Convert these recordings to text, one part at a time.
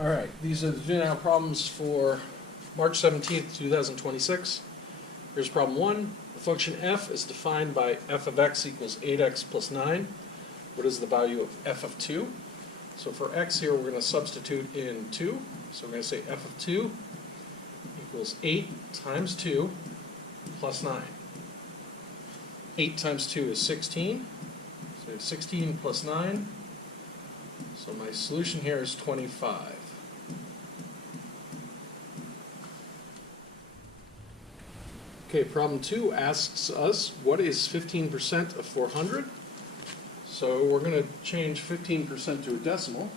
All right, these are the Do Now problems for March 17th, 2026. Here's problem 1. The function f is defined by f of x equals 8x plus 9. What is the value of f of 2? So for x here, we're going to substitute in 2. So we're going to say f of 2 equals 8 times 2 plus 9. 8 times 2 is 16. So we have 16 plus 9. So my solution here is 25. Okay, problem 2 asks us, what is 15% of 400? So we're going to change 15% to a decimal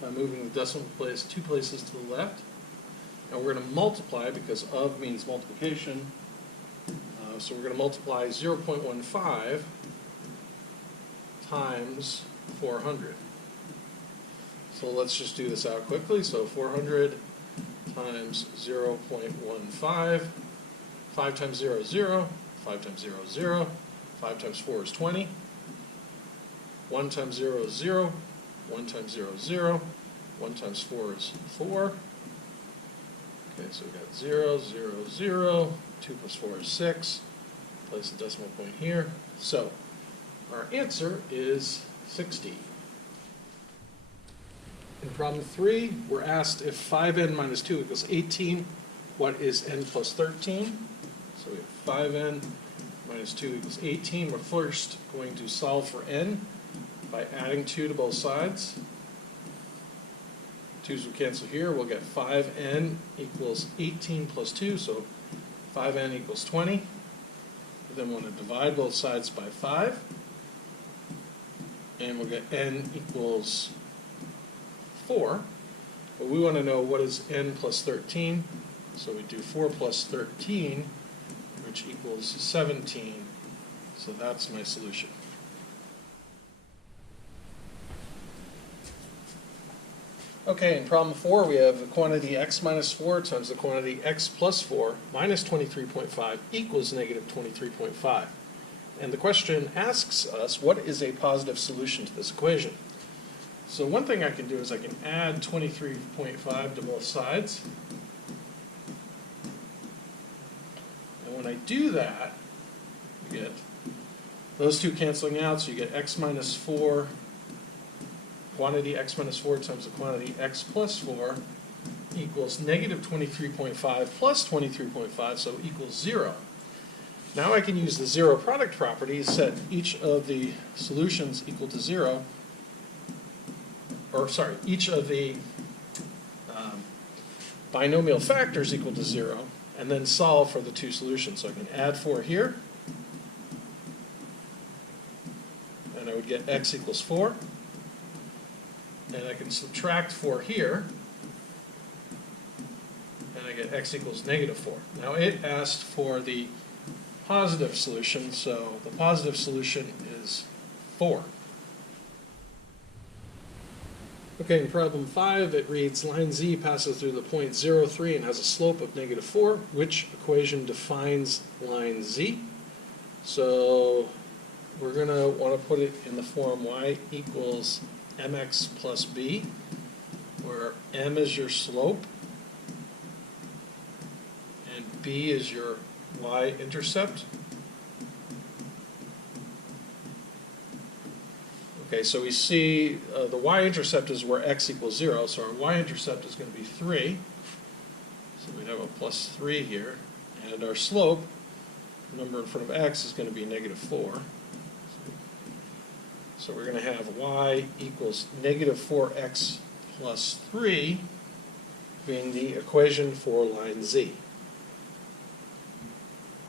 by moving the decimal place 2 places to the left. And we're going to multiply, because of means multiplication. So we're going to multiply 0.15 times 400. So let's just do this out quickly. So 400 times 0.15. 5 times 0 is 0. 5 times 0 is 0. 5 times 4 is 20. 1 times 0 is 0. 1 times 0 is 0. 1 times 4 is 4. Okay, so we've got 0, 0, 0. 2 plus 4 is 6. Place the decimal point here. So our answer is 60. In problem 3, we're asked if 5n minus 2 equals 18, what is n plus 13? So we have 5n minus 2 equals 18. We're first going to solve for n by adding 2 to both sides. 2's will cancel here. We'll get 5n equals 18 plus 2, so 5n equals 20. Then we'll want to divide both sides by 5. And we'll get n equals 4. But we want to know what is n plus 13. So we do 4 plus 13, which equals 17. So that's my solution. Okay, in problem 4, we have the quantity x minus 4 times the quantity x plus 4 minus 23.5 equals negative 23.5. And the question asks us, what is a positive solution to this equation? So one thing I can do is I can add 23.5 to both sides. And when I do that, you get those two canceling out, so you get x minus 4, quantity x minus 4 times the quantity x plus 4 equals negative 23.5 plus 23.5, so equals 0. Now I can use the zero product property to set each of the solutions equal to 0, or sorry, each of the binomial factors equal to 0, and then solve for the two solutions. So I can add 4 here, and I would get x equals 4. And I can subtract 4 here, and I get x equals negative 4. Now it asked for the positive solution, so the positive solution is 4. Okay, in problem 5, it reads, line z passes through the point 0, 3 and has a slope of negative 4. Which equation defines line z? So we're going to want to put it in the form y equals mx plus b, where m is your slope and b is your y-intercept. Okay, so we see the y-intercept is where x equals 0, so our y-intercept is going to be 3. So we have a plus 3 here, and our slope, the number in front of x, is going to be negative 4. So we're going to have y equals negative 4x plus 3 being the equation for line z.